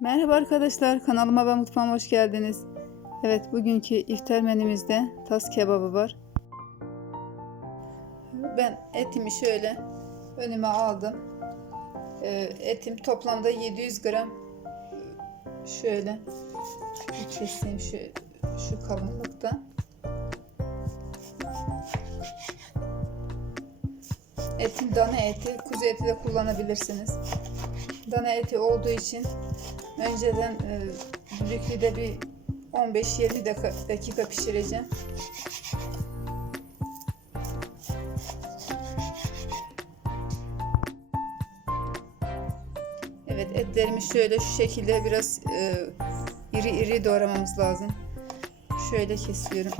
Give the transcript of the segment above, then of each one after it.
Merhaba arkadaşlar, kanalıma ve mutfağıma hoş geldiniz. Evet, bugünkü iftar menümüzde tas kebabı var. Ben etimi şöyle önüme aldım. Ee, etim toplamda 700 gram. Şöyle keseyim şu, şu kalınlıkta. Etim dana eti, kuzu eti de kullanabilirsiniz. Dana eti olduğu için önceden e, düdüklüde bir 15-20 dakika, dakika pişireceğim. Evet etlerimi şöyle şu şekilde biraz e, iri iri doğramamız lazım. Şöyle kesiyorum.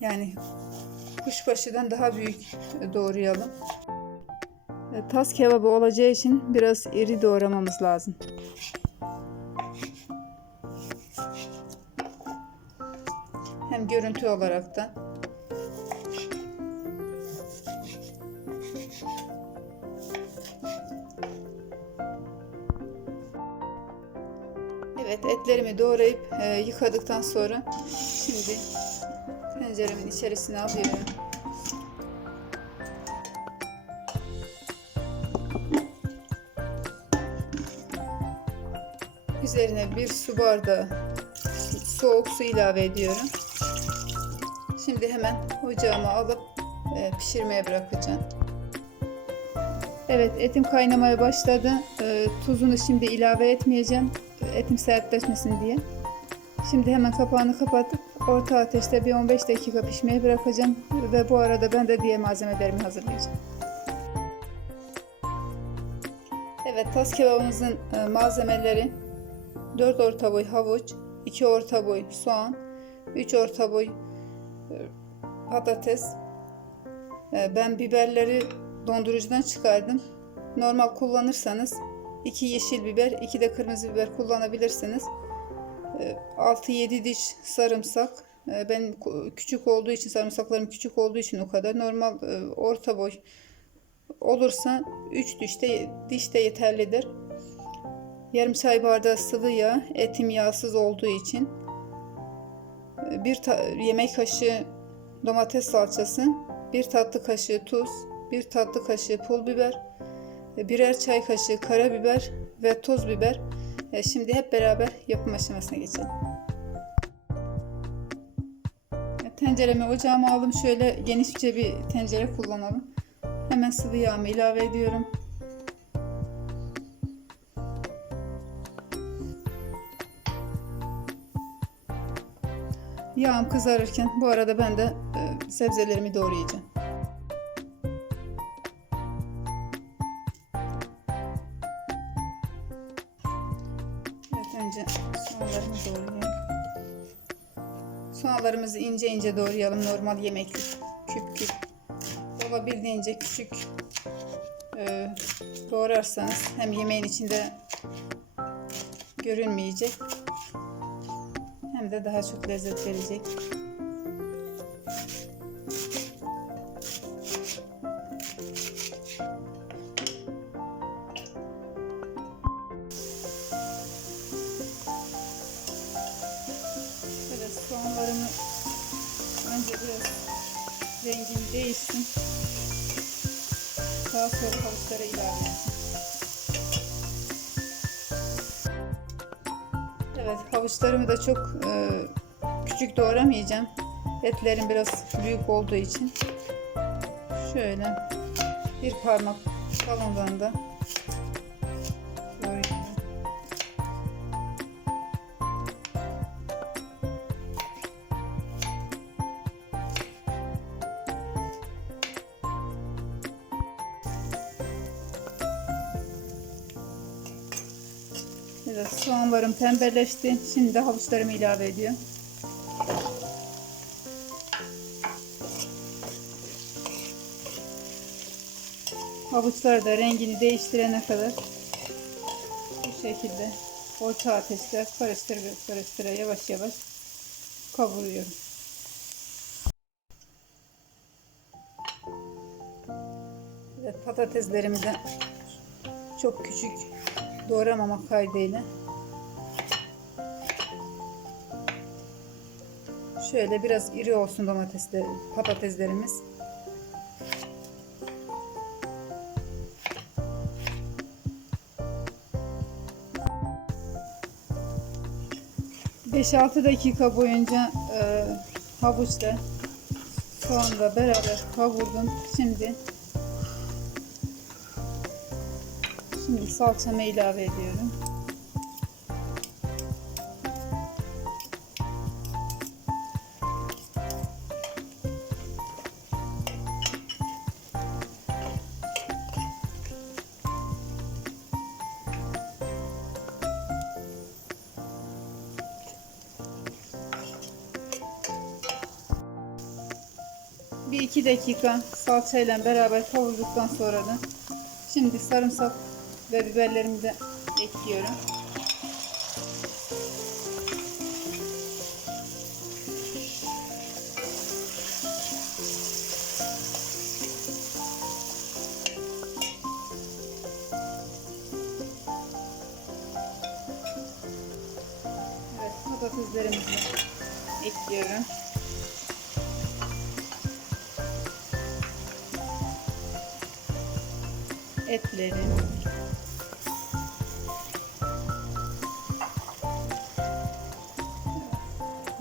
Yani kuşbaşıdan daha büyük doğrayalım. E, Tas kebabı olacağı için biraz iri doğramamız lazım. Hem görüntü olarak da. Evet etlerimi doğrayıp e, yıkadıktan sonra şimdi tenceremin içerisine alıyorum. Üzerine bir su bardağı soğuk su ilave ediyorum. Şimdi hemen ocağıma alıp e, pişirmeye bırakacağım. Evet etim kaynamaya başladı. E, tuzunu şimdi ilave etmeyeceğim. Etim sertleşmesin diye. Şimdi hemen kapağını kapatıp orta ateşte bir 15 dakika pişmeye bırakacağım. Ve bu arada ben de diğer malzemelerimi hazırlayacağım. Evet tas kebabımızın e, malzemeleri 4 orta boy havuç, 2 orta boy soğan, 3 orta boy e, patates. E, Ben biberleri dondurucudan çıkardım. Normal kullanırsanız 2 yeşil biber, 2 de kırmızı biber kullanabilirsiniz. 6-7 diş sarımsak. E, Ben küçük olduğu için sarımsaklarım küçük olduğu için o kadar. Normal orta boy olursa 3 diş de, diş de yeterlidir. Yarım çay bardağı sıvı yağ, etim yağsız olduğu için. Bir yemek kaşığı domates salçası, bir tatlı kaşığı tuz, bir tatlı kaşığı pul biber, birer çay kaşığı karabiber ve toz biber. Şimdi hep beraber yapım aşamasına geçelim. Tenceremi ocağıma aldım. Şöyle genişçe bir tencere kullanalım. Hemen sıvı yağımı ilave ediyorum. Yağım kızarırken bu arada ben de e, sebzelerimi doğrayacağım. Evet önce soğanlarımı doğrayalım. Soğanlarımızı ince ince doğrayalım. Normal yemeklik küp küp. Olabildiğince küçük e, doğrarsanız hem yemeğin içinde görünmeyecek hem de daha çok lezzet verecek. Evet soğanlarımı önce biraz rengini değişsin. Daha sonra havuçlara ilave. Evet havuçlarımı da çok e, küçük doğramayacağım. Etlerim biraz büyük olduğu için. Şöyle bir parmak kalınlığında Evet soğanlarım pembeleşti. Şimdi de havuçlarımı ilave ediyorum. Havuçlar da rengini değiştirene kadar bu şekilde orta ateşte karıştıra karıştıra yavaş yavaş kavuruyorum. Evet patateslerimi de Çok küçük doğramamak kaydıyla. Şöyle biraz iri olsun domatesler, patateslerimiz. Beş altı dakika boyunca e, havuçla soğanla beraber kavurdum. Şimdi şimdi salçamı ilave ediyorum. Bir iki dakika salçayla beraber kavurduktan sonra da şimdi sarımsak ve biberlerimi de ekliyorum. Evet patateslerimizi ekliyorum. etleri.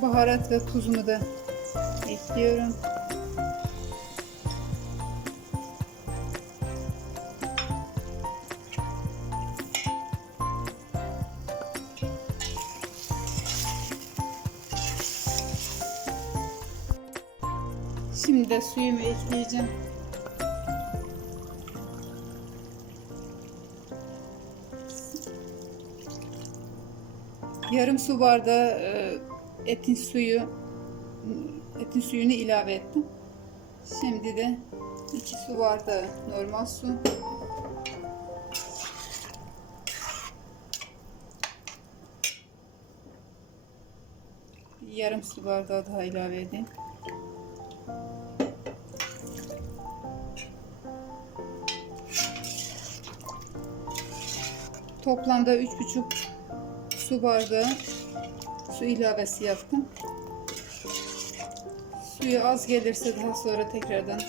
Baharat ve tuzumu da ekliyorum. Şimdi de suyumu ekleyeceğim. Yarım su bardağı e, etin suyu etin suyunu ilave ettim. Şimdi de 2 su bardağı normal su. Yarım su bardağı daha ilave edeyim. Toplamda 3,5 su bardağı su ilavesi yaptım. Suyu az gelirse daha sonra tekrardan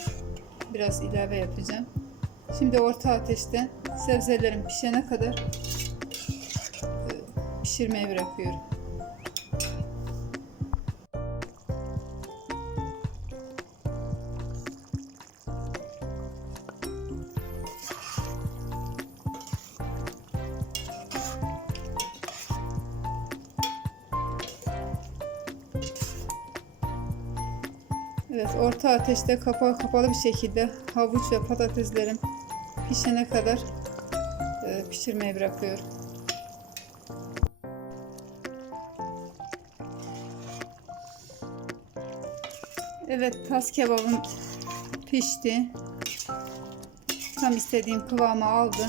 biraz ilave yapacağım. Şimdi orta ateşte sebzelerim pişene kadar e, pişirmeye bırakıyorum. Evet, orta ateşte kapağı kapalı bir şekilde havuç ve patateslerim pişene kadar e, pişirmeye bırakıyorum. Evet, tas kebabım pişti. Tam istediğim kıvamı aldı.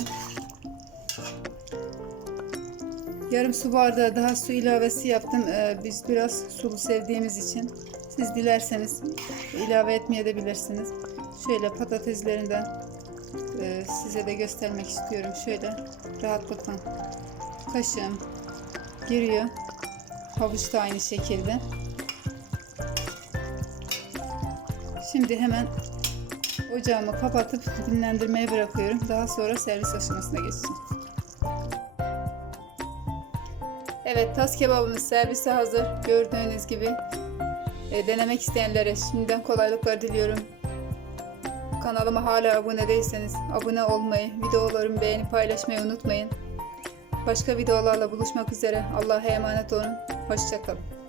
Yarım su bardağı daha su ilavesi yaptım. Ee, biz biraz sulu sevdiğimiz için. Siz dilerseniz ilave etmeyebilirsiniz. Şöyle patateslerinden e, size de göstermek istiyorum. Şöyle rahatlıkla kaşığım giriyor. Havuç da aynı şekilde. Şimdi hemen ocağımı kapatıp dinlendirmeye bırakıyorum. Daha sonra servis aşamasına geçeceğim. Evet, tas kebabımız servise hazır. Gördüğünüz gibi e, denemek isteyenlere şimdiden kolaylıklar diliyorum. Kanalıma hala abone değilseniz abone olmayı, videolarımı beğenip paylaşmayı unutmayın. Başka videolarla buluşmak üzere. Allah'a emanet olun. Hoşçakalın.